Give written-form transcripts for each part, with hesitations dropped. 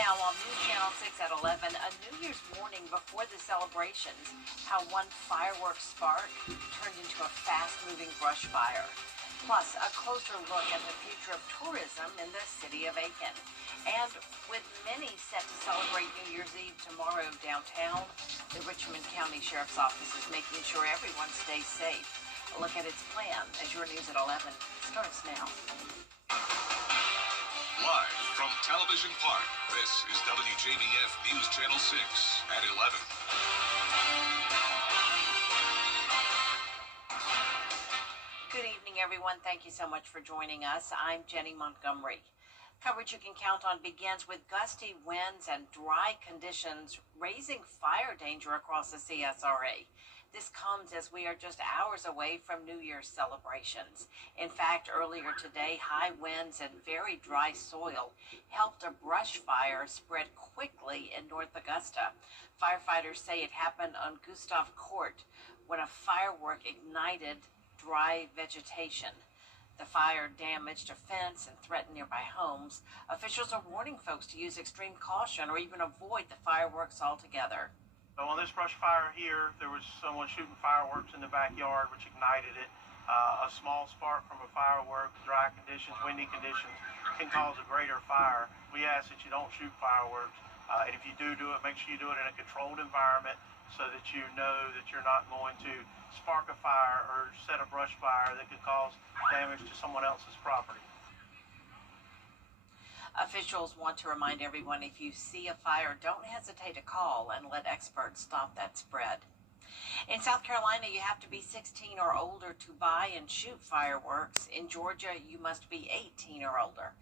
Now on News Channel 6 at 11, a New Year's morning before the celebrations, how one fireworks spark turned into a fast-moving brush fire. Plus, a closer look at the future of tourism in the city of Aiken. And with many set to celebrate New Year's Eve tomorrow downtown, the Richmond County Sheriff's Office is making sure everyone stays safe. A look at its plan as your news at 11 starts now. Live from Television Park, this is WJBF News Channel 6 at 11. Good evening, everyone. Thank you so much for joining us. I'm Jenny Montgomery. Coverage you can count on begins with gusty winds and dry conditions, raising fire danger across the CSRA. This comes as we are just hours away from New Year's celebrations. In fact, earlier today, high winds and very dry soil helped a brush fire spread quickly in North Augusta. Firefighters say it happened on Gustav Court when a firework ignited dry vegetation. The fire damaged a fence and threatened nearby homes. Officials are warning folks to use extreme caution or even avoid the fireworks altogether. So on this brush fire here, there was someone shooting fireworks in the backyard, which ignited it. A small spark from a firework, dry conditions, windy conditions, can cause a greater fire. We ask that you don't shoot fireworks, and if you do it, make sure you do it in a controlled environment so that you know that you're not going to spark a fire or set a brush fire that could cause damage to someone else's property. Officials want to remind everyone, if you see a fire, don't hesitate to call and let experts stop that spread. In South Carolina, you have to be 16 or older to buy and shoot fireworks. In Georgia, you must be 18 or older.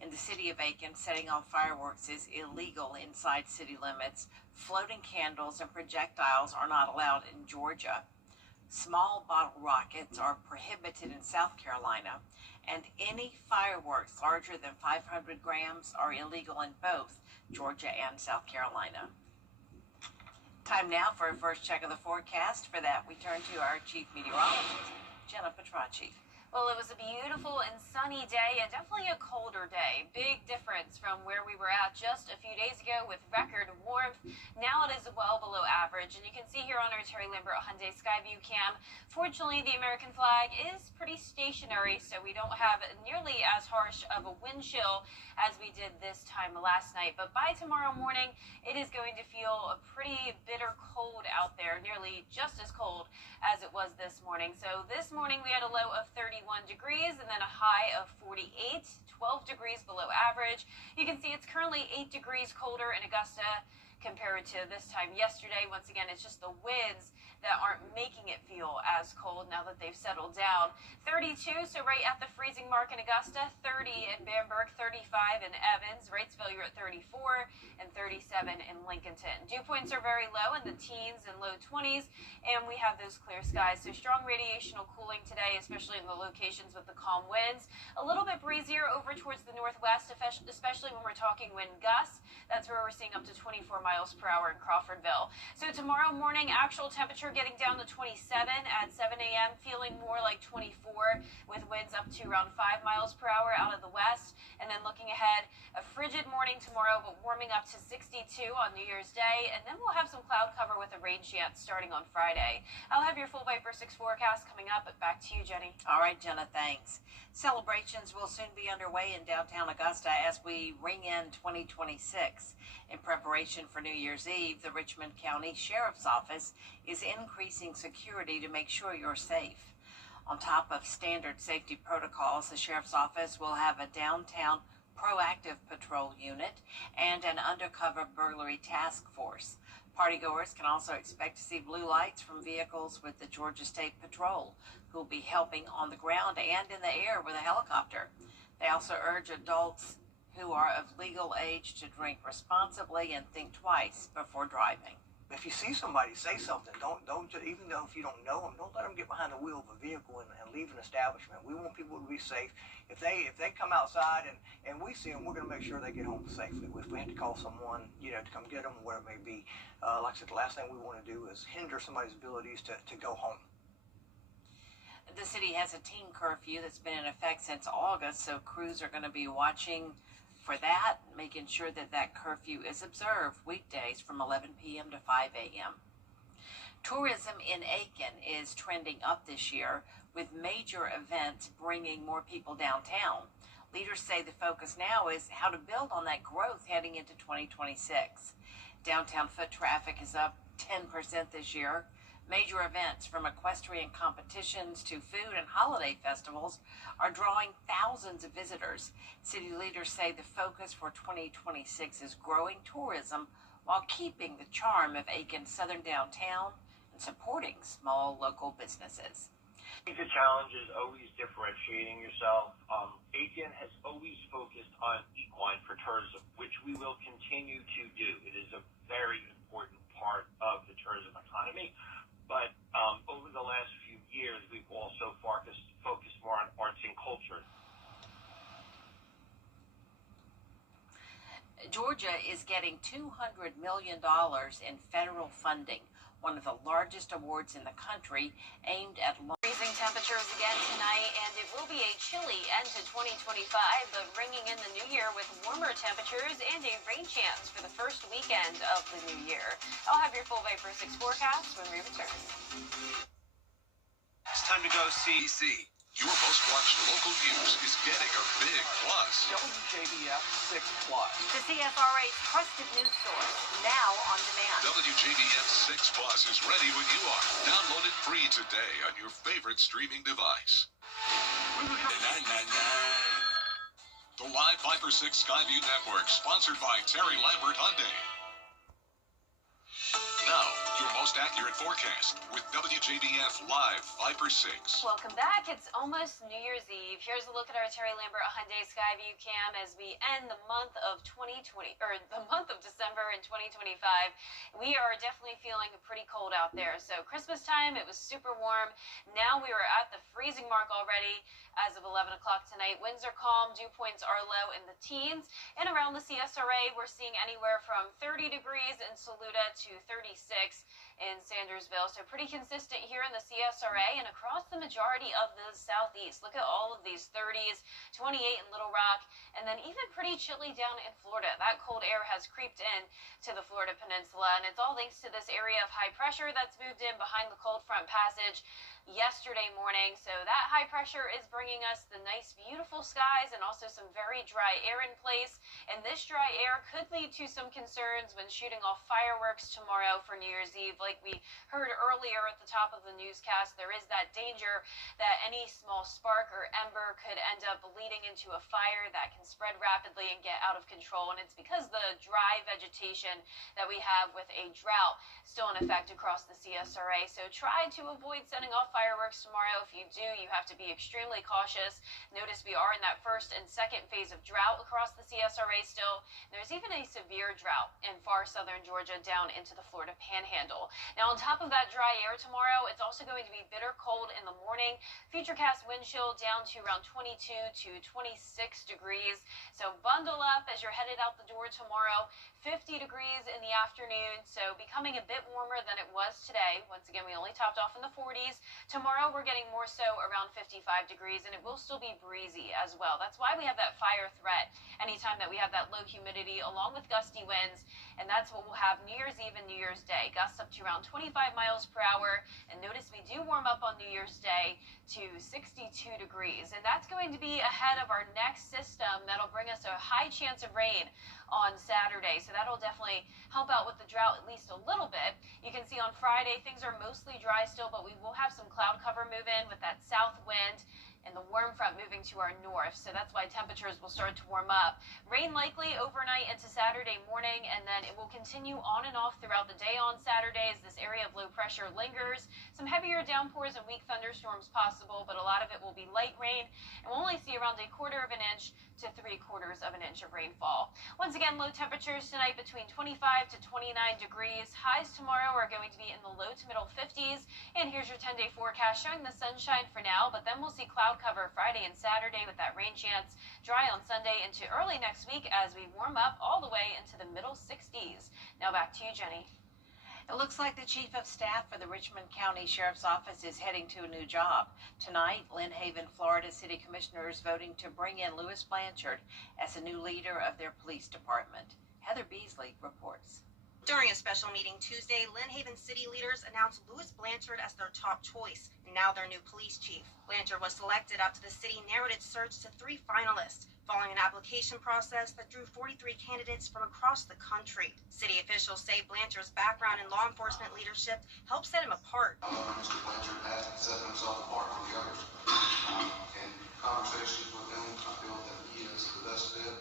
In the city of Aiken, setting off fireworks is illegal inside city limits. Floating candles and projectiles are not allowed in Georgia. Small bottle rockets are prohibited in South Carolina, and any fireworks larger than 500 grams are illegal in both Georgia and South Carolina. Time now for a first check of the forecast. For that, we turn to our chief meteorologist, Jenna Petracci. Well, it was a beautiful and sunny day and definitely a colder day. Big difference from where we were at just a few days ago with record warmth. Now it is well below average, and you can see here on our Terry Lambert Hyundai Skyview cam, fortunately the American flag is pretty stationary, so we don't have nearly as harsh of a wind chill as we did this time last night. But by tomorrow morning, it is going to feel a pretty bitter cold out there, nearly just as cold as it was this morning. So this morning we had a low of 31 degrees and then a high of 48, 12 degrees below average. You can see it's currently 8 degrees colder in Augusta compared to this time yesterday. Once again, it's just the winds that aren't making it feel as cold now that they've settled down. 32, so right at the freezing mark in Augusta, 30 in Bamberg, 35 in Evans, Wrightsville you're at 34, and 37 in Lincolnton. Dew points are very low in the teens and low 20s, and we have those clear skies. So strong radiational cooling today, especially in the locations with the calm winds. A little bit breezier over towards the northwest, especially when we're talking wind gusts. That's where we're seeing up to 24 miles per hour in Crawfordville. So tomorrow morning, actual temperature getting down to 27 at 7 a.m., feeling more like 24 with winds up to around 5 miles per hour out of the west. And then looking ahead, a frigid morning tomorrow, but warming up to 62 on New Year's Day. And then we'll have some cloud cover with a rain chance starting on Friday. I'll have your full Viper 6 forecast coming up, but back to you, Jenny. All right, Jenna, thanks. Celebrations will soon be underway in downtown Augusta as we ring in 2026. In preparation for New Year's Eve, the Richmond County Sheriff's Office is increasing security to make sure you're safe. On top of standard safety protocols, the Sheriff's Office will have a downtown proactive patrol unit and an undercover burglary task force. Partygoers can also expect to see blue lights from vehicles with the Georgia State Patrol, who will be helping on the ground and in the air with a helicopter. They also urge adults who are of legal age to drink responsibly and think twice before driving. If you see somebody, say something. Don't just, even though if you don't know them, don't let them get behind the wheel of a vehicle and leave an establishment. We want people to be safe. If they come outside and we see them, we're going to make sure they get home safely. If we have to call someone, to come get them, whatever it may be. Like I said, the last thing we want to do is hinder somebody's abilities to go home. The city has a teen curfew that's been in effect since August, so crews are going to be watching For that, making sure that that curfew is observed weekdays from 11 p.m. to 5 a.m. Tourism in Aiken is trending up this year, with major events bringing more people downtown. Leaders say the focus now is how to build on that growth heading into 2026. Downtown foot traffic is up 10% this year. Major events from equestrian competitions to food and holiday festivals are drawing thousands of visitors. City leaders say the focus for 2026 is growing tourism while keeping the charm of Aiken's southern downtown and supporting small local businesses. I think the challenge is always differentiating yourself. Aiken has always focused on equine for tourism, which we will continue to do. It is a very important part of the tourism economy. But over the last few years, we've also focused more on arts and culture. Georgia is getting $200 million in federal funding, one of the largest awards in the country, aimed at Freezing temperatures again tonight, and it will be a chilly end to 2025, but bringing in the new year with warmer temperatures and a rain chance for the first weekend of the new year. I'll have your full Vapor 6 forecast when we return. It's time to go see. Your most watched local news is getting a big plus. WJBF 6 Plus. the CSRA's trusted news source, now on demand. WJBF 6 Plus is ready when you are. Download it free today on your favorite streaming device. The live Viper 6 Skyview Network, sponsored by Terry Lambert Hyundai. Now, your most accurate forecast with WJBF Live Viper 6. Welcome back. It's almost New Year's Eve. Here's a look at our Terry Lambert Hyundai Skyview cam as we end the month of 2020, or the month of December in 2025. We are definitely feeling pretty cold out there. So Christmas time, it was super warm. Now we are at the freezing mark already as of 11 o'clock tonight. Winds are calm, dew points are low in the teens. And around the CSRA, we're seeing anywhere from 30 degrees in Saluda to 36 in Sandersville. So pretty consistent here in the CSRA and across the majority of the southeast. Look at all of these 30s, 28 in Little Rock, and then even pretty chilly down in Florida. That cold air has creeped in to the Florida Peninsula, and it's all thanks to this area of high pressure that's moved in behind the cold front passage yesterday morning. So that high pressure is bringing us the nice, beautiful skies and also some very dry air in place. And this dry air could lead to some concerns when shooting off fireworks tomorrow for New Year's Eve. Like we heard earlier at the top of the newscast, there is that danger that any small spark or ember could end up leading into a fire that can spread rapidly and get out of control. And it's because the dry vegetation that we have with a drought still in effect across the CSRA. So try to avoid setting off fireworks tomorrow. If you do, you have to be extremely cautious. Notice we are in that first and second phase of drought across the CSRA still. There's even a severe drought in far southern Georgia down into the Florida Panhandle. Now, on top of that dry air tomorrow, it's also going to be bitter cold in the morning. Futurecast wind chill down to around 22 to 26 degrees. So bundle up as you're headed out the door tomorrow. 50 degrees in the afternoon, so becoming a bit warmer than it was today. Once again, we only topped off in the 40s. Tomorrow, we're getting more so around 55 degrees, and it will still be breezy as well. That's why we have that fire threat anytime that we have that low humidity along with gusty winds, and that's what we'll have New Year's Eve and New Year's Day. Gusts up to around 25 miles per hour, and notice we do warm up on New Year's Day to 62 degrees, and that's going to be ahead of our next system that'll bring us a high chance of rain on Saturday. So that'll definitely help out with the drought at least a little bit. You can see on Friday, things are mostly dry still, but we will have some cloud cover move in with that south wind and the warm front moving to our north. So that's why temperatures will start to warm up. Rain likely overnight into Saturday morning, and then it will continue on and off throughout the day on Saturday as this area of low pressure lingers. Some heavier downpours and weak thunderstorms possible, but a lot of it will be light rain, and we'll only see around 1/4 of an inch to 3/4 of an inch of rainfall. Once again, low temperatures tonight between 25 to 29 degrees. Highs tomorrow are going to be in the low to middle 50s. And here's your 10-day forecast showing the sunshine for now, but then we'll see cloud cover Friday and Saturday with that rain chance. Dry on Sunday into early next week as we warm up all the way into the middle 60s. Now back to you, Jenny. It looks like the Chief of Staff for the Richmond County Sheriff's Office is heading to a new job. Tonight, Lynn Haven, Florida City Commissioners voting to bring in Louis Blanchard as a new leader of their police department. Heather Beasley reports. During a special meeting Tuesday, Lynn Haven city leaders announced Louis Blanchard as their top choice, and now their new police chief. Blanchard was selected after the city narrowed its search to 3 finalists, following an application process that drew 43 candidates from across the country. City officials say Blanchard's background in law enforcement leadership helped set him apart. Mr. Blanchard has set himself apart from the others. In conversations with him, I feel that he is the best fit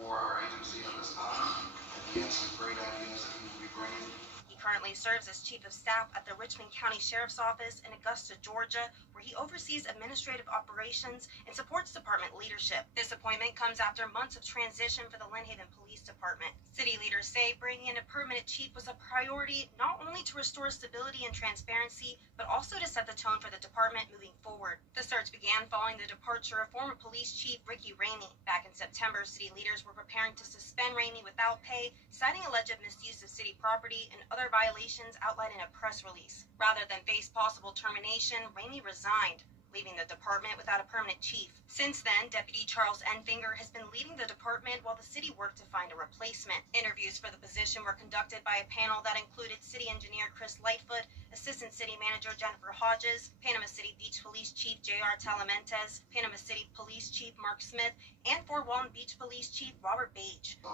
for our agency at this time. He has some great ideas that he will be bringing. He currently serves as Chief of Staff at the Richmond County Sheriff's Office in Augusta, Georgia, where he oversees administrative operations and supports department leadership. This appointment comes after months of transition for the Lynn Haven Police Department. City leaders say bringing in a permanent chief was a priority not only to restore stability and transparency, but also to set the tone for the department moving forward. The search began following the departure of former police chief Ricky Ramey. Back in September, city leaders were preparing to suspend Ramey without pay, citing alleged misuse of city property and other violations outlined in a press release. Rather than face possible termination, Ramey resigned, leaving the department without a permanent chief. Since then, Deputy Charles Enfinger has been leading the department while the city worked to find a replacement. Interviews for the position were conducted by a panel that included city engineer Chris Lightfoot, Assistant City Manager Jennifer Hodges, Panama City Beach Police Chief J.R. Talamentes, Panama City Police Chief Mark Smith, and Fort Walton Beach Police Chief Robert Bage. The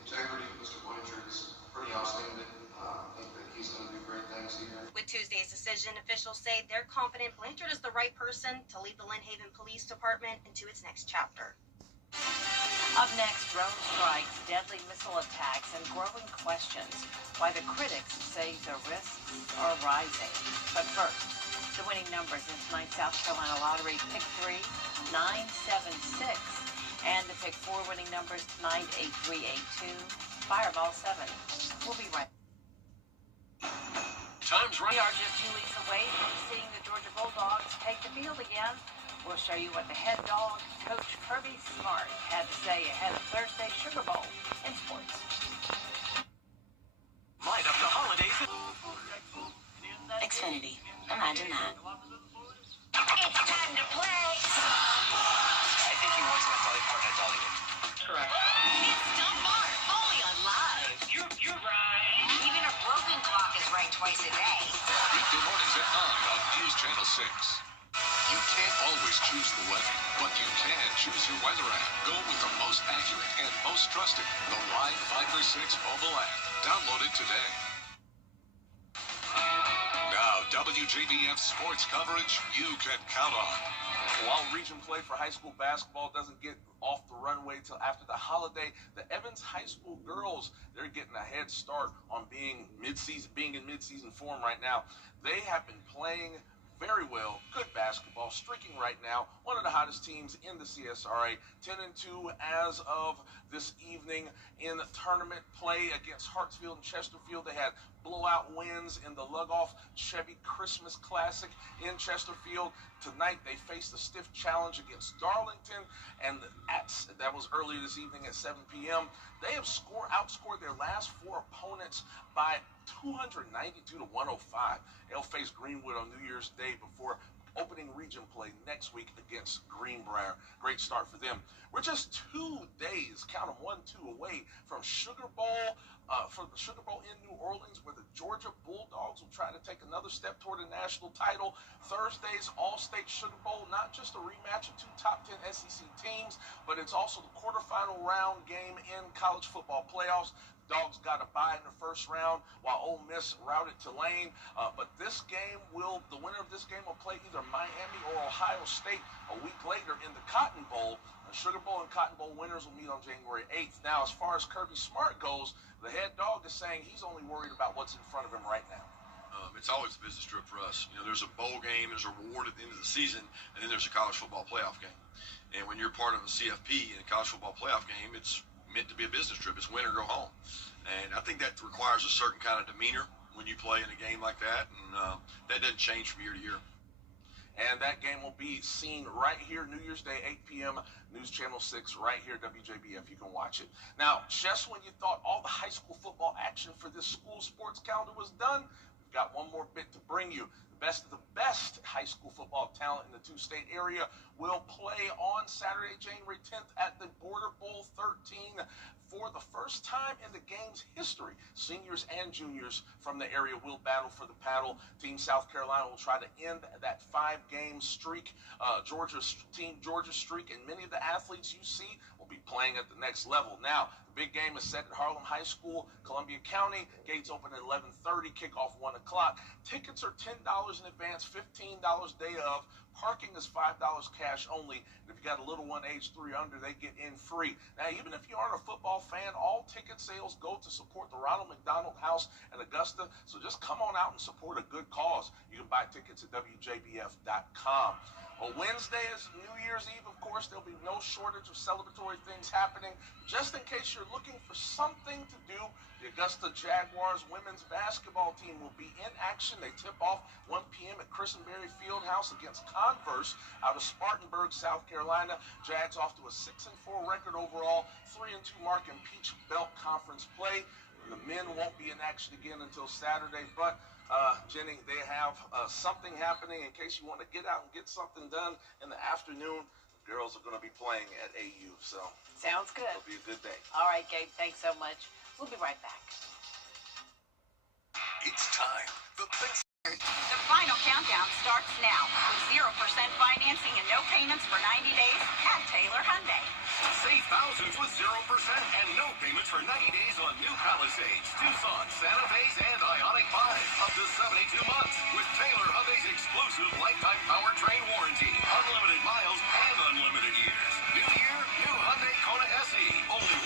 integrity of Mr. Blanchard is pretty outstanding. I think that he's going to do great things here. With Tuesday's decision, officials say they're confident Blanchard is the right person to lead the Lynn Haven Police Department into its next chapter. Up next, drone strikes, deadly missile attacks, and growing questions why the critics say the risks are rising. But first, the winning numbers in tonight's South Carolina Lottery: Pick 3, 976, and the Pick 4 winning numbers tonight: 8382, Fireball 7. We'll be right back. Time's We right. are just 2 weeks away from seeing the Georgia Bulldogs take the field again. We'll show you what the head dog, Coach Kirby Smart, had to say ahead of Thursday's Sugar Bowl in sports. Light up the holidays. Xfinity. Imagine that. It's time to play. I think he wants that Dolly Parton. That's all he gets. Correct. It's still fun. Only on Live. You're right. Even a broken clock is right twice a day. Weekday mornings at 9 on News Channel 6. You can't always choose the weather, but you can choose your weather app. Go with the most accurate and most trusted, the Live Fiber 6 mobile app. Download it today. Now, WJBF sports coverage you can count on. While region play for high school basketball doesn't get off the runway till after the holiday, the Evans High School girls, they're getting a head start on being in mid-season form right now. They have been playing very well, good basketball, streaking right now. One of the hottest teams in the CSRA, 10-2 as of this evening in tournament play against Hartsfield and Chesterfield. They had blowout wins in the Lugoff Chevy Christmas Classic in Chesterfield. Tonight they faced a stiff challenge against Darlington, and that was earlier this evening at 7 p.m. They have outscored their last 4 opponents by 292 to 105. They'll face Greenwood on New Year's Day before opening region play next week against Greenbrier. Great start for them. We're just 2 days, count them, 1-2 away from Sugar Bowl, for the Sugar Bowl in New Orleans, where the Georgia Bulldogs will try to take another step toward a national title. Thursday's All-State Sugar Bowl, not just a rematch of 2 top 10 SEC teams, but it's also the quarterfinal round game in college football playoffs. Dogs got a bye in the first round while Ole Miss routed Tulane. But this game the winner of this game will play either Miami or Ohio State a week later in the Cotton Bowl. The Sugar Bowl and Cotton Bowl winners will meet on January 8th. Now, as far as Kirby Smart goes, the head dog is saying he's only worried about what's in front of him right now. It's always a business trip for us. You know, there's a bowl game, there's a reward at the end of the season, and then there's a college football playoff game. And when you're part of a CFP in a college football playoff game, it's meant to be a business trip. It's win or go home. And I think that requires a certain kind of demeanor when you play in a game like that, and that doesn't change from year to year. And that game will be seen right here, New Year's Day, 8 p.m., News Channel 6, right here, WJBF. You can watch it. Now, just when you thought all the high school football action for this school sports calendar was done, we've got one more bit to bring you. The best of the best high school football talent in the two-state area will play on Saturday, January 10th at the Border Bowl 13. For the first time in the game's history, seniors and juniors from the area will battle for the paddle. Team South Carolina will try to end that 5-game streak, Team Georgia streak, and many of the athletes you see will be playing at the next level. Now, the big game is set at Harlem High School, Columbia County. Gates open at 11:30, kickoff 1 o'clock. Tickets are $10 in advance, $15 day of. Parking is $5 cash only. And if you got a little one age 3 under, they get in free. Now, even if you aren't a football fan, all ticket sales go to support the Ronald McDonald House in Augusta. So just come on out and support a good cause. You can buy tickets at WJBF.com. Well, Wednesday is New Year's Eve, of course. There'll be no shortage of celebratory things happening. Just in case you're looking for something to do, the Augusta Jaguars women's basketball team will be in action. They tip off 1 p.m. at Christenberry Fieldhouse against Converse out of Spartanburg, South Carolina. Jags off to a 6-4 record overall, 3-2 mark in Peach Belt Conference play. The men won't be in action again until Saturday, but Jenny, they have something happening in case you want to get out and get something done in the afternoon. The girls are going to be playing at AU, so sounds good. It'll be a good day. All right, Gabe, thanks so much. We'll be right back. It's time. The final countdown starts now with 0% financing and no payments for 90 days at Taylor Hyundai. Save thousands with 0% and no payments for 90 days on new Palisades, Tucson, Santa Fe's, and Ioniq 5. Up to 72 months with Taylor Hyundai's exclusive lifetime powertrain warranty. Unlimited miles and unlimited years. New year, new Hyundai Kona SE. Only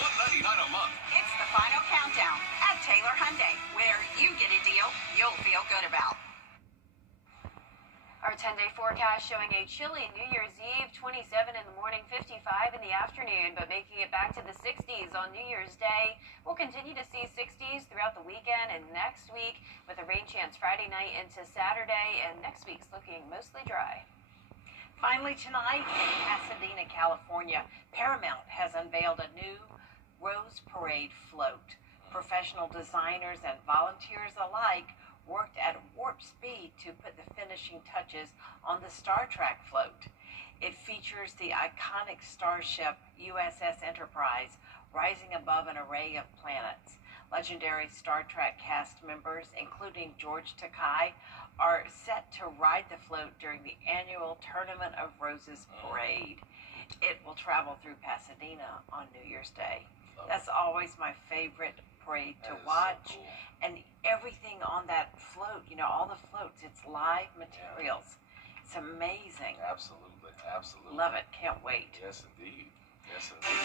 $199 a month. It's the final countdown at Taylor Hyundai, where you get a deal you'll feel good about. Our 10-day forecast showing a chilly New Year's Eve, 27 in the morning, 55 in the afternoon, but making it back to the 60s on New Year's Day. We'll continue to see 60s throughout the weekend and next week with a rain chance Friday night into Saturday, and next week's looking mostly dry. Finally tonight in Pasadena, California, Paramount has unveiled a new Rose Parade float. Professional designers and volunteers alike worked at warp speed to put the finishing touches on the Star Trek float. It features the iconic starship USS Enterprise rising above an array of planets. Legendary Star Trek cast members, including George Takei, are set to ride the float during the annual Tournament of Roses parade. It will travel through Pasadena on New Year's Day. That's always my favorite parade to watch. So cool. And everything on that float, you know, all the floats, it's live materials. It's amazing. Absolutely, absolutely. Love it. Can't wait. Yes, indeed. Yes, indeed.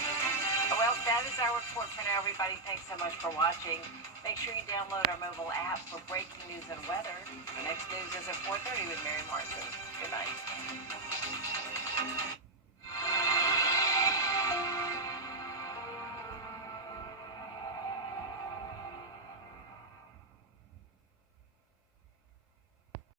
Well, that is our report for now, everybody. Thanks so much for watching. Make sure you download our mobile app for breaking news and weather. The next news is at 4:30 with Mary Marson. Good night.